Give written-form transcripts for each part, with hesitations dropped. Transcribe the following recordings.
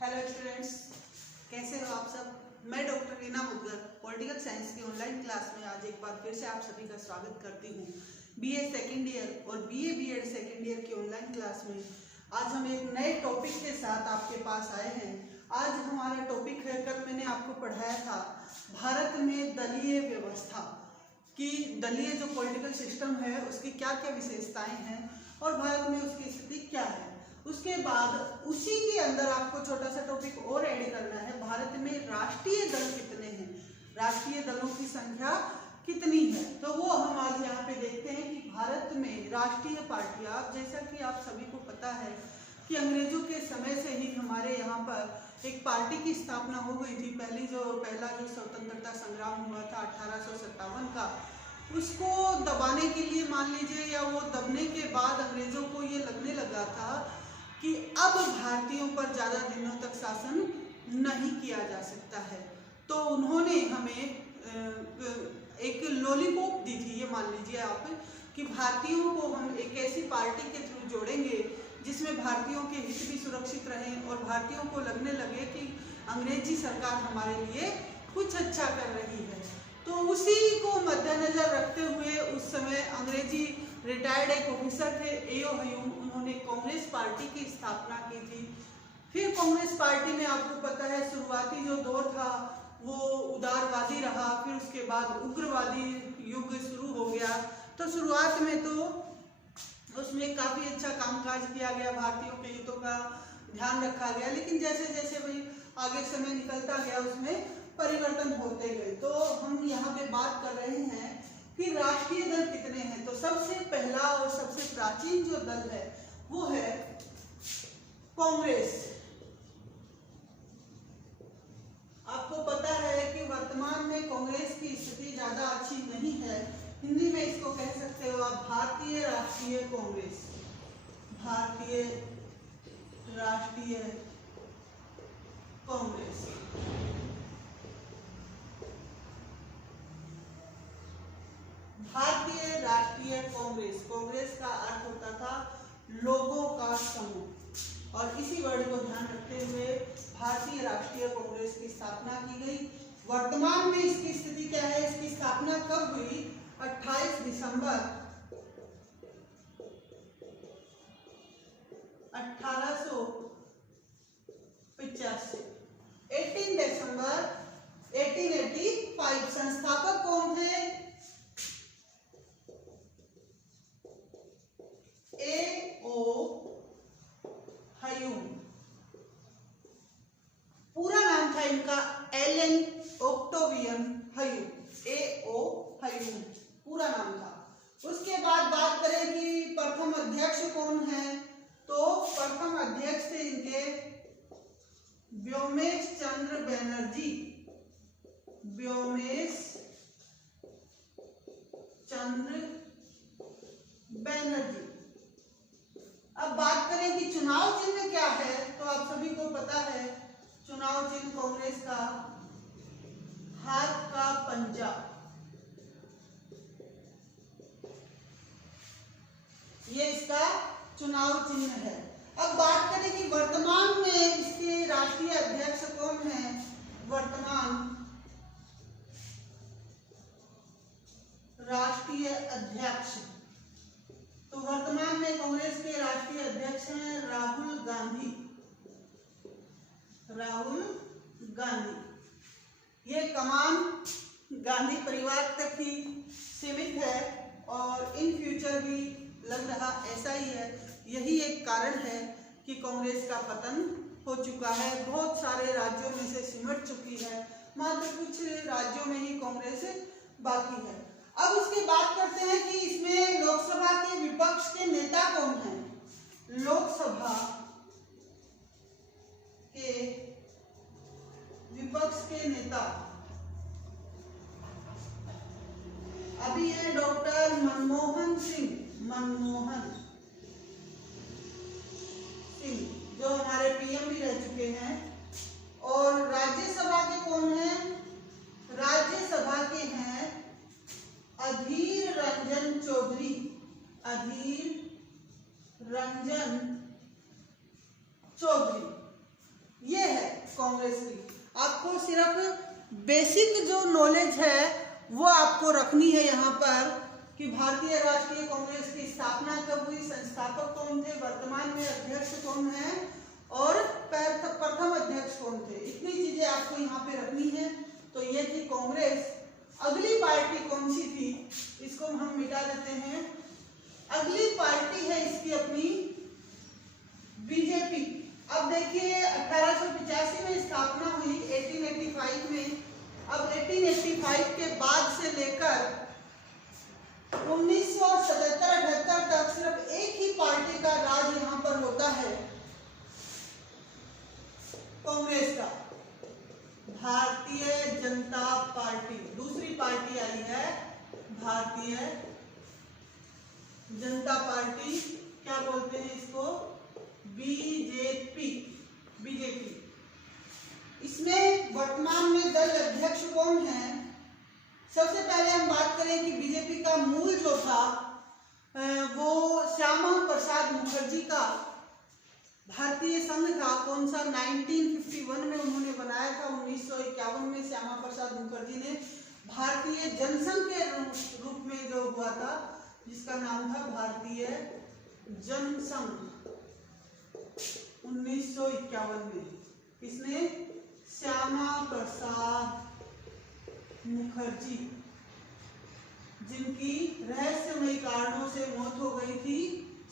Hello students, कैसे हो आप सब। मैं डॉक्टर रीना मुदगर पॉलिटिकल साइंस की ऑनलाइन क्लास में आज एक बार फिर से आप सभी का स्वागत करती हूँ। बीए सेकेंड ईयर और बीए बीएड सेकेंड ईयर की ऑनलाइन क्लास में आज हम एक नए टॉपिक के साथ आपके पास आए हैं। आज हमारा टॉपिक है, कल मैंने आपको पढ़ाया था भारत में दलीय व्यवस्था कि दलीय जो पॉलिटिकल सिस्टम है उसकी क्या क्या विशेषताएं हैं और भारत में उसकी स्थिति क्या है। उसके बाद उसी के अंदर आपको छोटा सा टॉपिक और ऐड करना है, भारत में राष्ट्रीय दल कितने हैं, राष्ट्रीय दलों की संख्या कितनी है। तो वो हम आज यहाँ पे देखते हैं कि भारत में राष्ट्रीय पार्टियां, जैसा कि आप सभी को पता है कि अंग्रेजों के समय से ही हमारे यहाँ पर एक पार्टी की स्थापना हो गई थी। पहला जो स्वतंत्रता संग्राम हुआ था 1857 का, उसको दबाने के लिए मान लीजिए, या वो दबने के बाद अंग्रेजों को ये लगने लगा था कि अब भारतीयों पर ज़्यादा दिनों तक शासन नहीं किया जा सकता है। तो उन्होंने हमें एक लॉलीपॉप दी थी, ये मान लीजिए आप, कि भारतीयों को हम एक ऐसी पार्टी के थ्रू जोड़ेंगे जिसमें भारतीयों के हित भी सुरक्षित रहें और भारतीयों को लगने लगे कि अंग्रेजी सरकार हमारे लिए कुछ अच्छा कर रही है। तो उसी को मद्देनजर रखते हुए उस समय अंग्रेजी रिटायर्ड एक ऑफिसर थे एओ हयूम, उन्होंने कांग्रेस पार्टी की स्थापना की थी। फिर कांग्रेस पार्टी में आपको पता है शुरुआती जो दौर था वो उदारवादी रहा, फिर उसके बाद उग्रवादी युग शुरू हो गया। तो शुरुआत में तो उसमें काफी अच्छा कामकाज किया गया, भारतीयों के हितों का ध्यान रखा गया, लेकिन जैसे जैसे भाई आगे समय निकलता गया उसमें परिवर्तन होते गए। तो हम यहाँ पे बात कर रहे हैं कि राष्ट्रीय दल कितने हैं। तो सबसे पहला और सबसे प्राचीन जो दल है वो है कांग्रेस। आपको पता है कि वर्तमान में कांग्रेस की स्थिति ज्यादा अच्छी नहीं है। हिंदी में इसको कह सकते हो आप भारतीय राष्ट्रीय कांग्रेस, भारतीय राष्ट्रीय कांग्रेस। भारतीय राष्ट्रीय कांग्रेस, कांग्रेस का अर्थ होता था लोगों का समूह, और इसी वर्ड को ध्यान रखते हुए भारतीय राष्ट्रीय कांग्रेस की स्थापना की गई। वर्तमान में इसकी स्थिति क्या है, इसकी स्थापना कब हुई? 28 दिसंबर 1885, 18 दिसंबर 1885। संस्थापक कौन थे? एओ हयूम। पूरा नाम था इनका एलन ऑक्टेवियन हयूम, एओ हयूम पूरा नाम था। उसके बाद बात करें कि प्रथम अध्यक्ष कौन है, तो प्रथम अध्यक्ष थे इनके व्योमेश चंद्र बैनर्जी, व्योमेश चंद्र बैनर्जी। अब बात करें कि चुनाव चिन्ह क्या है, तो आप सभी को पता है चुनाव चिन्ह कांग्रेस का हाथ का पंजा, ये इसका चुनाव चिन्ह है। अब बात करें कि वर्तमान में इसके राष्ट्रीय अध्यक्ष कौन है। वर्तमान राष्ट्रीय अध्यक्ष, तो वर्तमान में कांग्रेस के राष्ट्रीय अध्यक्ष हैं राहुल गांधी, राहुल गांधी। ये कमान गांधी परिवार तक ही सीमित है और इन फ्यूचर भी लग रहा ऐसा ही है। यही एक कारण है कि कांग्रेस का पतन हो चुका है, बहुत सारे राज्यों में से सिमट चुकी है, मात्र कुछ राज्यों में ही कांग्रेस बाकी है। अब उसकी बात करते हैं कि इसमें लोकसभा के विपक्ष के नेता कौन हैं। लोकसभा के विपक्ष के नेता अभी है डॉक्टर मनमोहन सिंह, मनमोहन सिंह जो हमारे पीएम भी रह चुके हैं। और राज्यसभा के कौन हैं? राज्यसभा के हैं अधीर रंजन चौधरी, अधीर रंजन चौधरी। ये कांग्रेस की। आपको सिर्फ बेसिक जो नॉलेज है वो आपको रखनी है यहाँ पर कि भारतीय राष्ट्रीय कांग्रेस की स्थापना कब हुई, संस्थापक कौन थे, वर्तमान में अध्यक्ष कौन है और प्रथम अध्यक्ष कौन थे। इतनी चीजें आपको यहाँ पे रखनी है। तो ये थी कांग्रेस। अगली पार्टी कौन सी थी, इसको हम मिटा देते हैं। अगली पार्टी है इसकी अपनी बीजेपी। अब देखिए 1885 में स्थापना हुई, 1885 में। अब 1885 के बाद से लेकर 1977-78 तक सिर्फ एक ही पार्टी का राज यहाँ पर होता है, कांग्रेस का, भारतीय जनता पार्टी। दूसरी पार्टी आई है भारतीय जनता पार्टी, क्या बोलते हैं इसको, बीजेपी। इसमें वर्तमान में दल अध्यक्ष कौन है। सबसे पहले हम बात करें कि बीजेपी का मूल जो था वो श्यामा प्रसाद मुखर्जी का भारतीय संघ था। कौन सा, 1951 में उन्होंने बनाया था। 1951 में श्यामा प्रसाद मुखर्जी ने भारतीय जनसंघ के रूप में जो हुआ था, जिसका नाम था भारतीय जनसंघ, 1951 में। किसने, श्यामा प्रसाद मुखर्जी, जिनकी रहस्यमयी कारणों से मौत हो गई थी।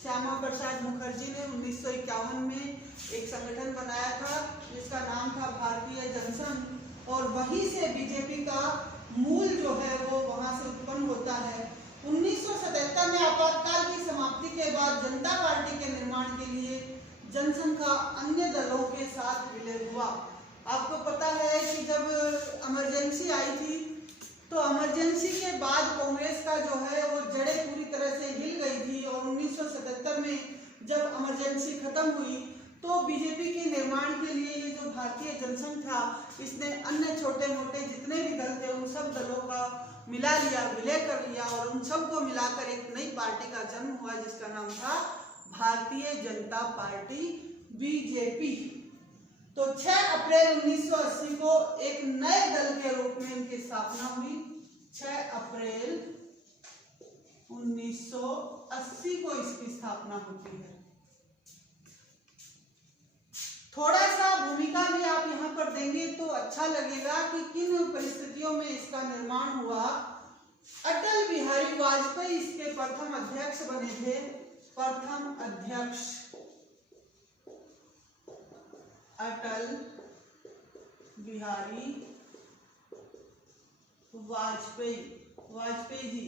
श्यामा प्रसाद मुखर्जी ने 1951 में एक संगठन बनाया था जिसका नाम था भारतीय जनसंघ, और वहीं से बीजेपी का मूल जो है वो वहां से उत्पन्न होता है। 1977 में आपातकाल की समाप्ति के बाद जनता पार्टी के निर्माण के लिए जनसंघ का अन्य दलों के साथ विलय हुआ। आपको पता है कि जब इमरजेंसी आई थी तो इमरजेंसी के बाद कांग्रेस का जो है वो जड़ें पूरी तरह से हिल गई थी, और 1977 में जब इमरजेंसी खत्म हुई तो बीजेपी के निर्माण के लिए ये जो भारतीय जनसंघ था, इसने अन्य छोटे मोटे जितने भी दल थे उन सब दलों का मिला लिया, विलय कर लिया, और उन सबको मिलाकर एक नई पार्टी का जन्म हुआ जिसका नाम था भारतीय जनता पार्टी, बीजेपी। तो 6 अप्रैल 1980 को एक नए दल के रूप में इनकी स्थापना हुई। 6 अप्रैल 1980 को इसकी स्थापना होती है। थोड़ा सा भूमिका भी आप यहाँ पर देंगे तो अच्छा लगेगा कि किन परिस्थितियों में इसका निर्माण हुआ। अटल बिहारी वाजपेयी इसके प्रथम अध्यक्ष बने थे। प्रथम अध्यक्ष अटल बिहारी वाजपेयी जी,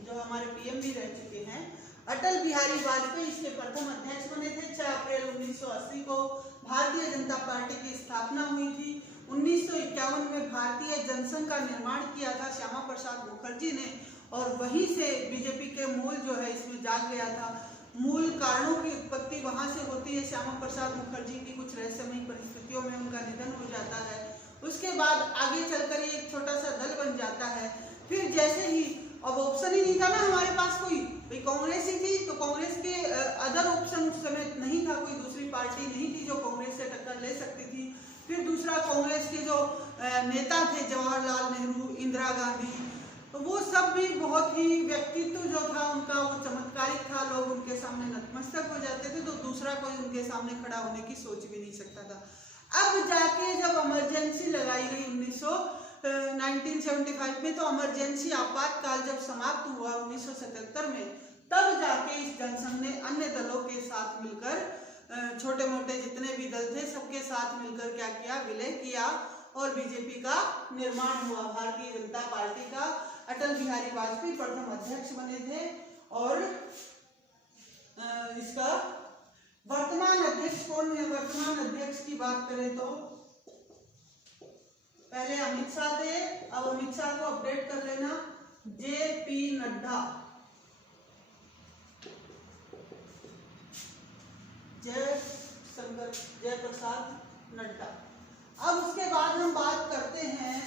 जो हमारे पीएम भी रह चुके हैं। अटल बिहारी वाजपेयी इसके प्रथम अध्यक्ष बने थे। 6 अप्रैल 1980 को भारतीय जनता पार्टी की स्थापना हुई थी। 1951 में भारतीय जनसंघ का निर्माण किया था श्यामा प्रसाद मुखर्जी ने, और वहीं से बीजेपी के मूल जो है इसमें जाग गया था। मूल कारणों की उत्पत्ति वहां से होती है। श्यामा प्रसाद मुखर्जी की कुछ रहस्यमयी परिस्थितियों में उनका निधन हो जाता है। उसके बाद आगे चलकर ये एक छोटा सा दल बन जाता है। फिर जैसे ही, अब ऑप्शन ही नहीं था ना हमारे पास कोई, भाई कांग्रेस ही थी, तो कांग्रेस के अदर ऑप्शन उस समय नहीं था, कोई दूसरी पार्टी नहीं थी जो कांग्रेस से टक्कर ले सकती थी। फिर दूसरा, कांग्रेस के जो नेता थे जवाहरलाल नेहरू, इंदिरा गांधी, तो वो सब भी बहुत ही व्यक्तित्व जो था उनका वो चमत्कारिक था। लोग उनके सामने नतमस्तक हो जाते थे, तो दूसरा कोई उनके सामने खड़ा होने की सोच भी नहीं सकता था। अब जाके जब इमरजेंसी लगाई गई 1975 में, तो इमरजेंसी आपातकाल जब समाप्त हुआ 1977 में, तब जाके इस जनसंघ ने अन्य दलों के साथ मिलकर, छोटे मोटे जितने भी दल थे सबके साथ मिलकर क्या किया, विलय किया, और बीजेपी का निर्माण हुआ, भारतीय जनता पार्टी का। अटल बिहारी वाजपेयी प्रथम अध्यक्ष बने थे, और इसका वर्तमान अध्यक्ष कौन है। वर्तमान अध्यक्ष की बात करें तो पहले अमित शाह थे, अब अमित शाह को अपडेट कर लेना, JP नड्डा, जय प्रसाद नड्डा। अब उसके बाद हम बात करते हैं,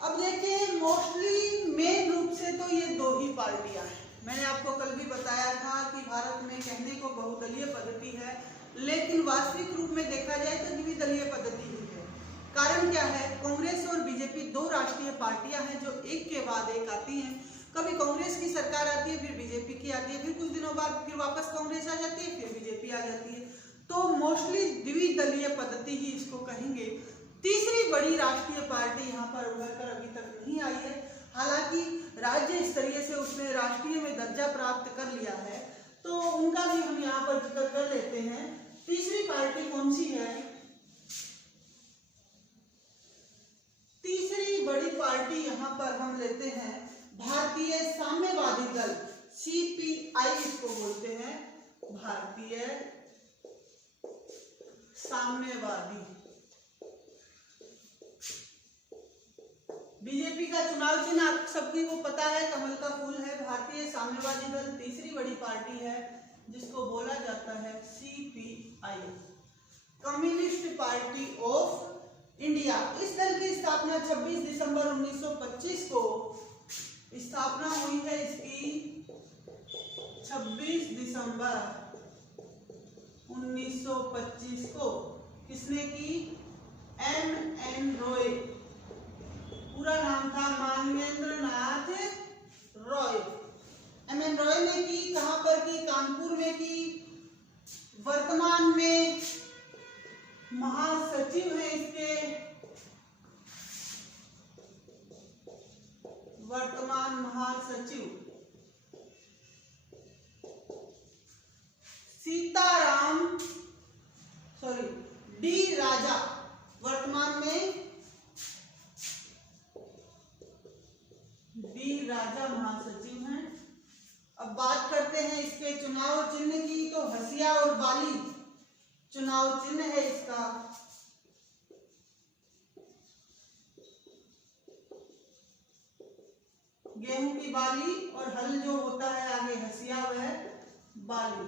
अब देखिए मोस्टली मेन रूप से तो ये दो ही पार्टियां हैं। मैंने आपको कल भी बताया था कि भारत में कहने को बहुदलीय पद्धति है, लेकिन वास्तविक रूप में देखा जाए तो द्विदलीय पद्धति ही है। कारण क्या है, कांग्रेस और बीजेपी दो राष्ट्रीय पार्टियां हैं जो एक के बाद एक आती हैं। कभी कांग्रेस की सरकार आती है, फिर बीजेपी की आती है, फिर कुछ दिनों बाद फिर वापस कांग्रेस आ जाती है, फिर बीजेपी आ जाती है। तो मोस्टली द्विदलीय पद्धति ही इसको कहेंगे। तीसरी बड़ी राष्ट्रीय पार्टी यहाँ पर उभर कर अभी तक नहीं आई है। हालांकि राज्य स्तरीय से उसने राष्ट्रीय में दर्जा प्राप्त कर लिया है, तो उनका भी हम यहाँ पर जिक्र कर लेते हैं। तीसरी पार्टी कौन सी है? तीसरी बड़ी पार्टी यहाँ पर हम लेते हैं भारतीय साम्यवादी दल, सीपीआई इसको बोलते हैं, भारतीय साम्यवादी। बीजेपी का चुनाव चिन्ह आप सबकी को पता है, कमल का फूल है। भारतीय साम्यवादी दल तीसरी बड़ी पार्टी है जिसको बोला जाता है CPI, communist party of India. इस दल की स्थापना 26 दिसंबर 1925 को स्थापना हुई है। इसकी 26 दिसंबर 1925 को किसने की? एम.एन. रॉय। पूरा नाम था मानवेंद्र नाथ रॉय। एम.एन. रॉय ने की। कहां पर की? कानपुर में की। वर्तमान में महासचिव है इसके, वर्तमान महासचिव डी राजा, वर्तमान में डी राजा महासचिव हैं। अब बात करते हैं इसके चुनाव चिन्ह की, तो हसिया और बाली चुनाव चिन्ह है इसका। गेहूं की बाली और हल जो होता है आगे हसिया वह बाली।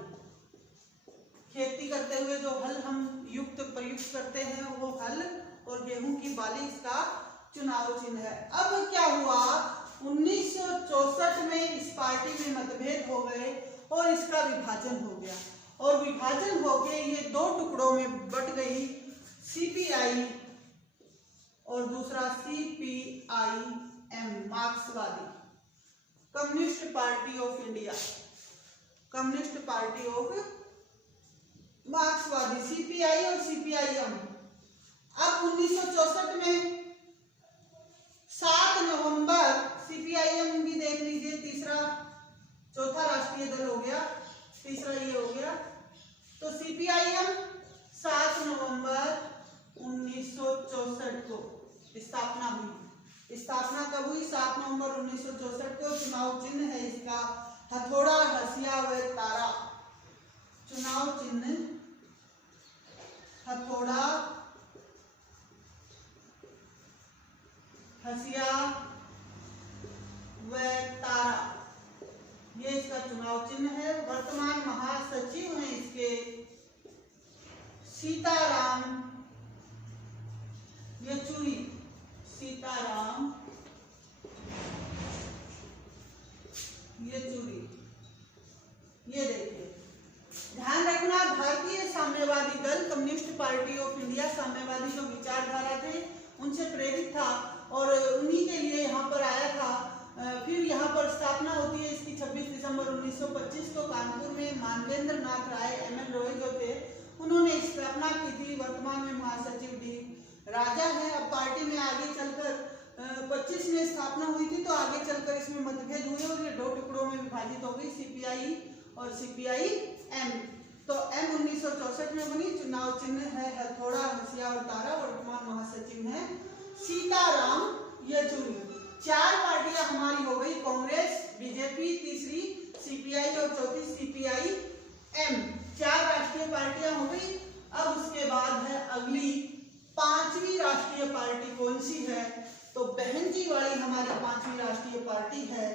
खेती करते हुए जो हल हम युक्त प्रयुक्त करते हैं वो हल, और गेहूं की बाली इसका चुनाव चिन्ह है। अब क्या हुआ, 1964 में इस पार्टी में मतभेद हो गए और इसका विभाजन हो गया, और विभाजन होके ये दो टुकड़ों में बट गई, सीपीआई और दूसरा सीपीआईएम, मार्क्सवादी, communist party of India, communist party of मार्क्सवादी, सीपीआई और सीपीआईएम। अब 1964 में 7 नवंबर, सीपीआईएम भी देख लीजिए, तीसरा चौथा राष्ट्रीय दल हो गया, तीसरा ये हो गया। तो सीपीआईएम 7 नवंबर 1964 को स्थापना हुई। स्थापना कब हुई? 7 नवंबर 1964 को। चुनाव चिन्ह है इसका हथौड़ा, हसिया व तारा। चुनाव चिन्ह हथौड़ा, हसिया व तारा, ये इसका चुनाव चिन्ह है। वर्तमान महासचिव हैं इसके सीताराम येचुरी, सीताराम येचुरी। ये देखिए, ध्यान रखना, भारतीय साम्यवादी दल कम्युनिस्ट पार्टी ऑफ इंडिया, साम्यवादी जो विचारधारा थे उनसे प्रेरित था और उन्हीं के लिए यहाँ पर आया था। फिर यहाँ पर स्थापना होती है इसकी 26 दिसंबर 1925 को कानपुर में। मानवेंद्र नाथ राय, एम.एन. रॉय जो थे उन्होंने स्थापना की थी। वर्तमान में महासचिव डी राजा है। अब पार्टी में आगे चलकर 25 में स्थापना हुई थी, तो आगे चलकर इसमें मतभेद हुए और ये दो टुकड़ों में विभाजित हो गई, सीपीआई और सीपीआईएम। तो एम 1964 में बनी। चुनाव चिन्ह है हथौड़ा, हसिया और तारा। वर्तमान महासचिव हैं सीताराम येचुरी। 4 पार्टियां हमारी हो गई, कांग्रेस, बीजेपी तीसरी, सीपीआई और चौथी सीपीआईएम। 4 राष्ट्रीय पार्टियां हो गई। अब उसके बाद है अगली 5वीं राष्ट्रीय पार्टी कौन सी है? तो बहन जी वाली हमारी 5वीं राष्ट्रीय पार्टी है।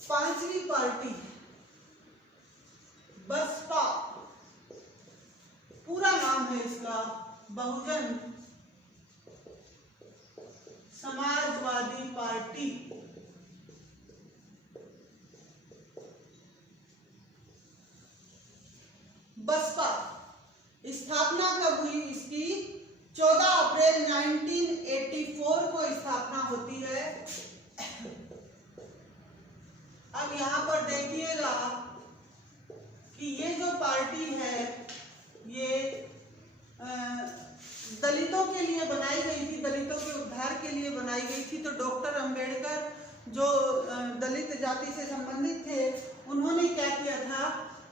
5वीं पार्टी बसपा, पूरा नाम है इसका बहुजन समाजवादी पार्टी। बसपा स्थापना कब हुई इसकी? 14 अप्रैल 1984 को स्थापना होती है। अब यहाँ पर देखिएगा कि ये जो पार्टी है ये दलितों के लिए बनाई गई थी, दलितों के उद्धार के लिए बनाई गई थी। तो डॉक्टर अंबेडकर जो दलित जाति से संबंधित थे, उन्होंने क्या किया था,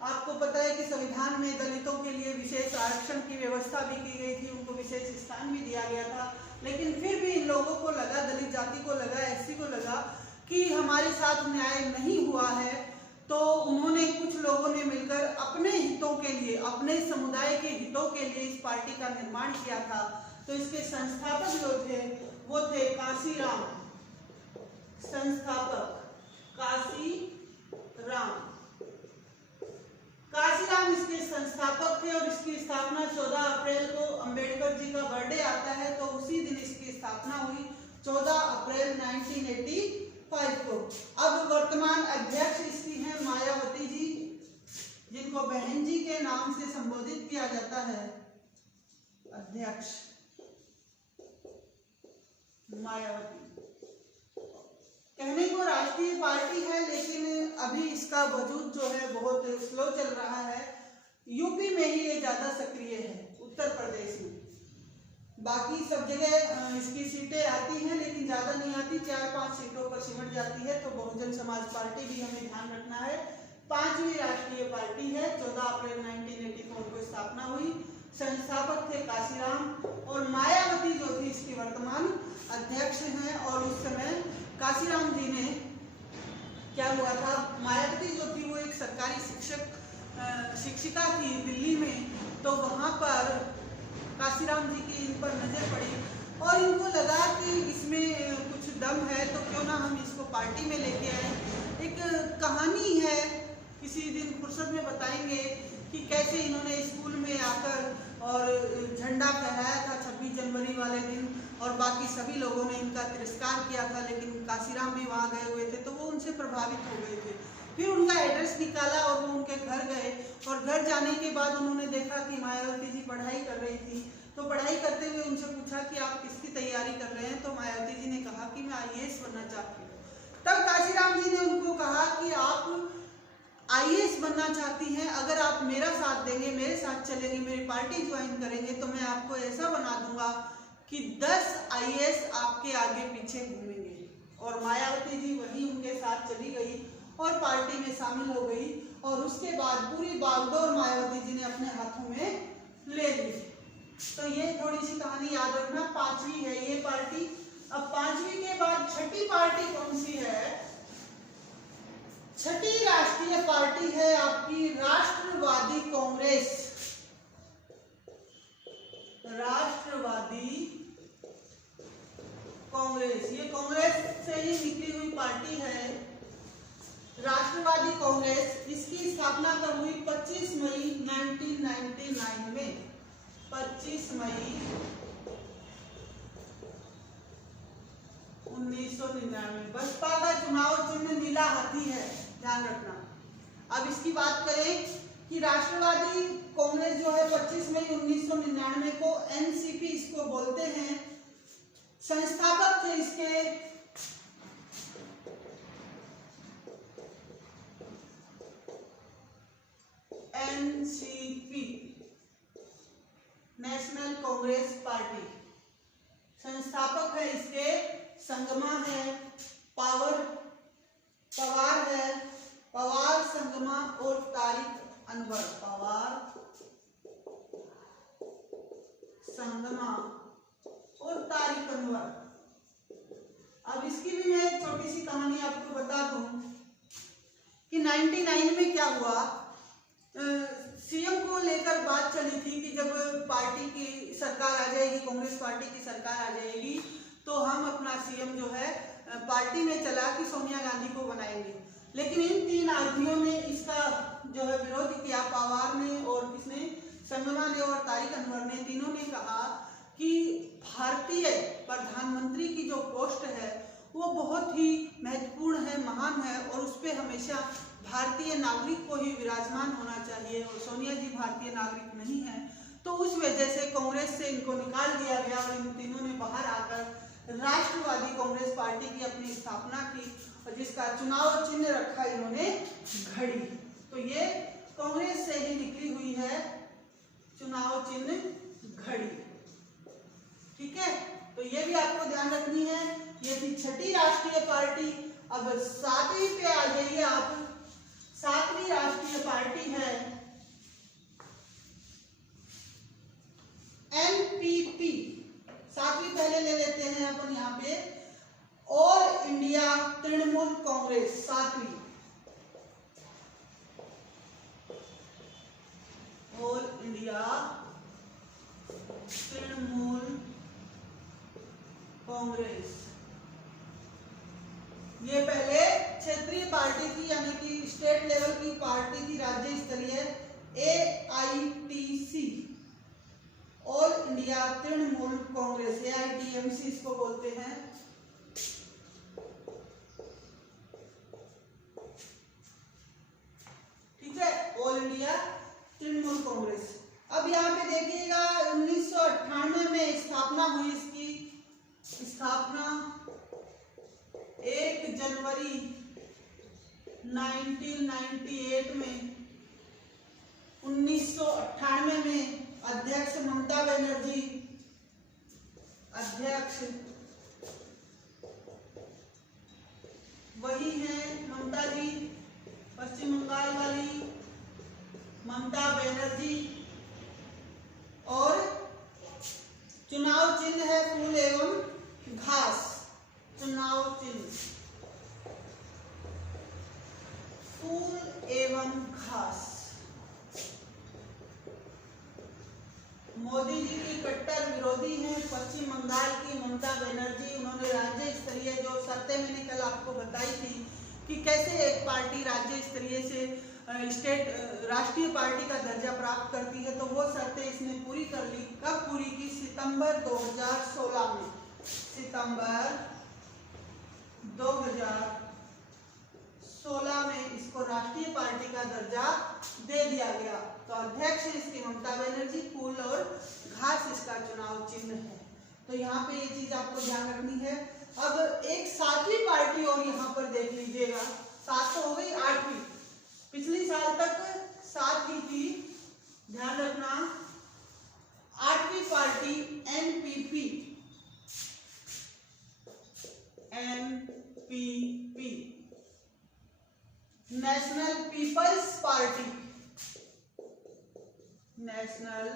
आपको पता है कि संविधान में दलितों के लिए विशेष आरक्षण की व्यवस्था भी की गई थी, उनको विशेष स्थान भी दिया गया था। लेकिन फिर भी इन लोगों को लगा, दलित जाति को लगा, एससी को लगा कि हमारे साथ न्याय नहीं हुआ है। तो उन्होंने, कुछ लोगों ने मिलकर अपने हितों के लिए, अपने समुदाय के हितों के लिए इस पार्टी का निर्माण किया था। तो इसके संस्थापक जो थे वो थे काशीराम, संस्थापक काशीराम इसके संस्थापक थे। और इसकी स्थापना 14 अप्रैल को अंबेडकर जी का बर्थडे आता है, तो उसी दिन इसकी स्थापना हुई 14 अप्रैल 1985 को। अब वर्तमान अध्यक्ष इसकी हैं मायावती जी, जिनको बहन जी के नाम से संबोधित किया जाता है। अध्यक्ष मायावती, कहने को राष्ट्रीय पार्टी है, लेकिन अभी इसका वजूद जो है बहुत स्लो चल रहा है। यूपी में ही ये ज्यादा सक्रिय है, उत्तर प्रदेश में। बाकी सब जगह इसकी सीटें आती हैं, लेकिन ज्यादा नहीं आती, 4-5 सीटों पर सिमट जाती है। तो बहुजन समाज पार्टी भी हमें ध्यान रखना है, 5वीं राष्ट्रीय पार्टी है। 14 अप्रैल 1984 को स्थापना हुई। संस्थापक थे काशीराम, और मायावती जो थी इसकी वर्तमान अध्यक्ष हैं। और उस समय काशीराम जी ने क्या हुआ था, मायावती जो थी वो एक सरकारी शिक्षिका थी दिल्ली में। तो वहां पर काशीराम जी की इन पर नजर पड़ी और इनको लगा कि इसमें कुछ दम है, तो क्यों ना हम इसको पार्टी में लेके आए। एक कहानी है, किसी दिन फुर्सत में बताएंगे कि कैसे इन्होंने स्कूल में आकर और झंडा फहराया था 26 जनवरी वाले दिन, और बाकी सभी लोगों ने इनका तिरस्कार किया था। लेकिन काशीराम भी वहाँ गए हुए थे, तो वो उनसे प्रभावित हो गए थे। फिर उनका एड्रेस निकाला और वो उनके घर गए, और घर जाने के बाद उन्होंने देखा कि मायावती जी पढ़ाई कर रही थी। तो पढ़ाई करते हुए उनसे पूछा कि आप किसकी तैयारी कर रहे हैं, तो मायावती जी ने कहा कि मैं IAS बनना चाहती हूँ। तब काशीराम जी ने उनको कहा कि आप IAS बनना चाहती हैं, अगर आप मेरा साथ देंगे, मेरे साथ चलेंगे, मेरी पार्टी ज्वाइन करेंगे, तो मैं आपको ऐसा बना दूंगा कि 10 IAS आपके आगे पीछे घूमेंगे। और मायावती जी वही उनके साथ चली गई और पार्टी में शामिल हो गई। और उसके बाद पूरी बागडोर मायावती जी ने अपने हाथों में ले ली। तो ये थोड़ी सी कहानी याद रखना। 5वीं है ये पार्टी। अब 5वीं के बाद छठी पार्टी कौन सी है? छठी राष्ट्रीय पार्टी है आपकी राष्ट्रवादी कांग्रेस। राष्ट्रवादी कांग्रेस, ये कांग्रेस से ही निकली हुई पार्टी है, राष्ट्रवादी कांग्रेस। इसकी स्थापना कब हुई? 25 मई 1999 में। 25 मई 1999। बसपा का चुनाव चिन्ह नीला हाथी है, ध्यान रखना। अब इसकी बात करें कि राष्ट्रवादी कांग्रेस जो है 25 मई 1999 को NCP इसको बोलते हैं। संस्थापक थे इसके NCP, नेशनल कांग्रेस पार्टी। संस्थापक है इसके संगमा है, पवार है, पवार, संगमा और तारिक अनवर। पवार, संगमा और तारिक अनवर। अब इसकी भी मैं छोटी सी कहानी आपको बता दूं कि 99 में क्या हुआ। CM को लेकर बात चली थी कि जब पार्टी की सरकार आ जाएगी, कांग्रेस पार्टी की सरकार आ जाएगी, तो हम अपना CM जो है पार्टी में चला कि सोनिया गांधी को बनाएंगे। लेकिन इन 3 आदमियों ने इसका जो है विरोध किया। पवार ने और किसने, संगमा ने और तारिक अनवर ने, तीनों ने कहा कि भारतीय प्रधानमंत्री की जो पोस्ट है वो बहुत ही महत्वपूर्ण है, महान है, और उस पर हमेशा भारतीय नागरिक को ही विराजमान होना चाहिए। चाहिए और सोनिया जी भारतीय नागरिक नहीं है, तो उस वजह से कांग्रेस से इनको निकाल दिया गया और इन तीनों ने बाहर आकर राष्ट्रवादी कांग्रेस पार्टी की अपनी स्थापना की और जिसका चुनाव चिन्ह रखा इन्होंने घड़ी। तो ये कांग्रेस से ही निकली हुई है चुनाव चिन्ह घड़ी। ठीक है, तो ये भी आपको ध्यान रखनी है। ये थी छठी राष्ट्रीय पार्टी। अब सातवीं पे आ जाइए आप। सातवीं राष्ट्रीय पार्टी है एनपीपी। सातवीं पहले ले लेते हैं अपन यहाँ पे, ऑल इंडिया तृणमूल कांग्रेस। सातवीं ऑल इंडिया तृणमूल कांग्रेस। ये पहले क्षेत्रीय पार्टी थी, यानी कि स्टेट लेवल की पार्टी थी, राज्य स्तरीय। AITC all India Trinamool Congress, AITMC इसको बोलते हैं। ठीक है, ऑल इंडिया तृणमूल कांग्रेस। अब यहाँ पे देखिएगा 1998 में स्थापना हुई इसकी। स्थापना 1 जनवरी 1998 में। 1998 में अध्यक्ष ममता बनर्जी, अध्यक्ष वही है ममता जी, पश्चिम बंगाल वाली ममता बनर्जी। और चुनाव चिन्ह है फूल एवं घास। चुनाव चिन्ह फूल एवं घास। मोदी जी की कट्टर विरोधी हैं पश्चिम बंगाल की ममता बनर्जी। उन्होंने राज्य स्तरीय जो शर्तें मैंने कल आपको बताई थी कि कैसे एक पार्टी राज्य स्तरीय से राष्ट्रीय पार्टी का दर्जा प्राप्त करती है, तो वो शर्तें इसने पूरी कर ली। कब पूरी की? सितंबर 2016 में। सितंबर 2016 में इसको राष्ट्रीय पार्टी का दर्जा दे दिया गया। तो अध्यक्ष इसकी ममता बनर्जी, फूल और घास इसका चुनाव चिन्ह है। तो यहाँ पे ये चीज आपको ध्यान रखनी है। अब एक सातवीं पार्टी और यहाँ पर देख लीजिएगा। 7 तो हो गई, 8वीं। पिछली साल तक 7 ही थी, ध्यान रखना। 8वीं party NPP. NPP National People's Party. National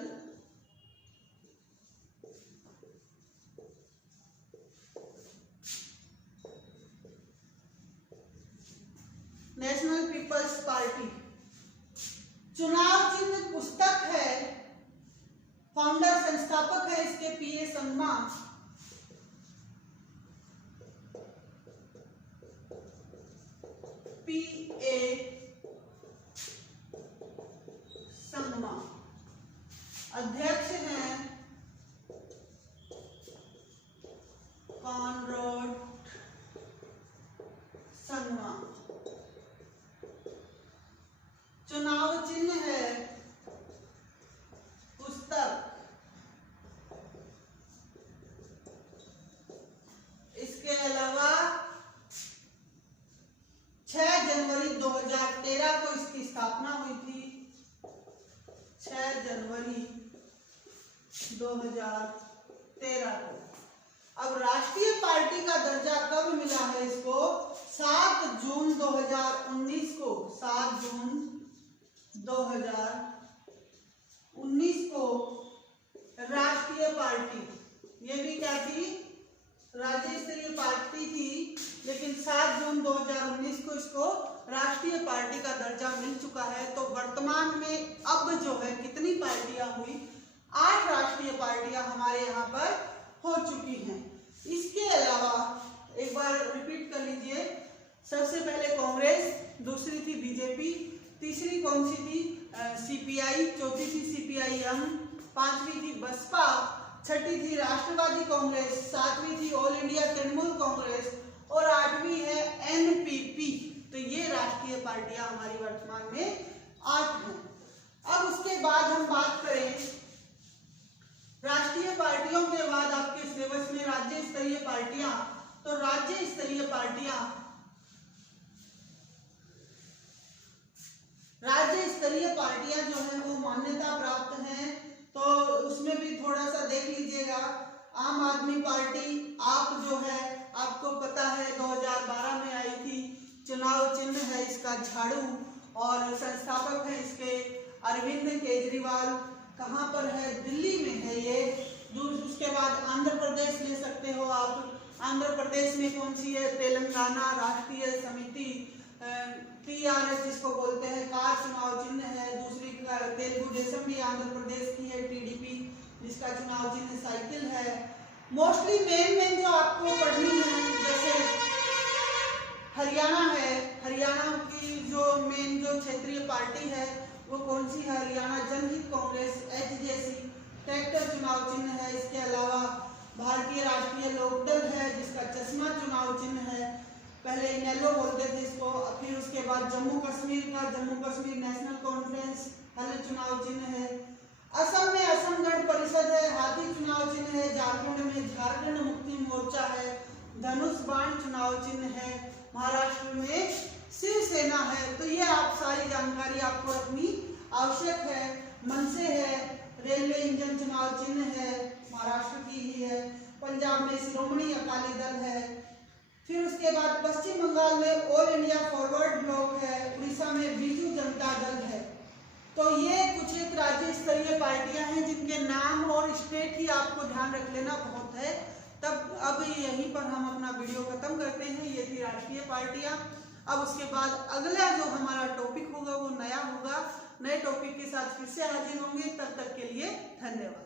People's Party. चुनाव चिन्ह पुस्तक है। फाउंडर संस्थापक है इसके पीए संगमा। पीए संगमा। अध्यक्ष हैं कॉनराड संगमा। चुनाव चिन्ह है पुस्तक। इसके अलावा 6 जनवरी 2013 को इसकी स्थापना हुई थी। 6 जनवरी 2013 को। अब राष्ट्रीय पार्टी का दर्जा कब मिला है इसको? 7 जून 2019 को। 7 जून 2019 को राष्ट्रीय पार्टी, ये भी क्या थी? राज्य स्तरीय पार्टी थी, लेकिन 7 जून 2019 को इसको राष्ट्रीय पार्टी का दर्जा मिल चुका है। तो वर्तमान में अब जो है कितनी पार्टियां हुई? 8 राष्ट्रीय पार्टियां हमारे यहाँ पर हो चुकी हैं। इसके अलावा एक बार रिपीट कर लीजिए। सबसे पहले कांग्रेस, दूसरी थी बीजेपी, तीसरी कौन सी थी? सीपीआई, चौथी थी सीपीआईएम, 5वीं थी बसपा, 6ठी थी राष्ट्रवादी कांग्रेस, 7वीं थी ऑल इंडिया तृणमूल कांग्रेस और 8वीं है एनपीपी। तो ये राष्ट्रीय पार्टियां हमारी वर्तमान में 8 हैं। बाद हम बात करें राष्ट्रीय पार्टियों के बाद आपके सिलेबस में राज्य स्तरीय पार्टियां, तो राज्य स्तरीय पार्टियां जो है वो मान्यता प्राप्त हैं। तो उसमें भी थोड़ा सा देख लीजिएगा। आम आदमी पार्टी आप जो है आपको पता है 2012 में आई थी, चुनाव चिन्ह है इसका झाड़ू और संस्थापक है इसके अरविंद केजरीवाल। कहाँ पर है? दिल्ली में है ये। उसके बाद आंध्र प्रदेश ले सकते हो आप। आंध्र प्रदेश में कौन सी है? तेलंगाना राष्ट्रीय समिति TRS जिसको बोलते हैं, कार चुनाव चिन्ह है। दूसरी तेलुगु देशम भी आंध्र प्रदेश की है, TDP जिसका चुनाव चिन्ह साइकिल है। मोस्टली मेन जो आपको पढ़नी है, जैसे हरियाणा है, हरियाणा की जो मेन जो क्षेत्रीय पार्टी है वो कौन सी है? हरियाणा जनहित कांग्रेस HJC, ट्रैक्टर चुनाव चिन्ह है। इसके अलावा भारतीय राष्ट्रीय लोकदल है जिसका चश्मा चुनाव चिन्ह है। पहले इनेलो बोलते थे इसको। फिर उसके बाद जम्मू कश्मीर नेशनल कॉन्फ्रेंस हल चुनाव चिन्ह है। असम में असम गण परिषद है, हाथी चुनाव चिन्ह है। झारखंड में झारखंड मुक्ति मोर्चा है, धनुष बाण चुनाव चिन्ह है। महाराष्ट्र में शिवसेना है। तो ये आप सारी जानकारी आपको रखनी आवश्यक है। मनसे है, रेलवे इंजन चुनाव चिन्ह है, महाराष्ट्र की ही है। पंजाब में शिरोमणि अकाली दल है। फिर उसके बाद पश्चिम बंगाल में ऑल इंडिया फॉरवर्ड ब्लॉक है। उड़ीसा में बीजू जनता दल है। तो ये कुछ एक राज्य स्तरीय पार्टियां हैं जिनके नाम और स्टेट ही आपको ध्यान रख लेना बहुत है। तब अब यहीं पर हम अपना वीडियो खत्म करते हैं। ये थी राष्ट्रीय पार्टियां। अब उसके बाद अगला जो हमारा टॉपिक होगा वो नया होगा। नए टॉपिक के साथ फिर से हाजिर होंगे। तब तक के लिए धन्यवाद।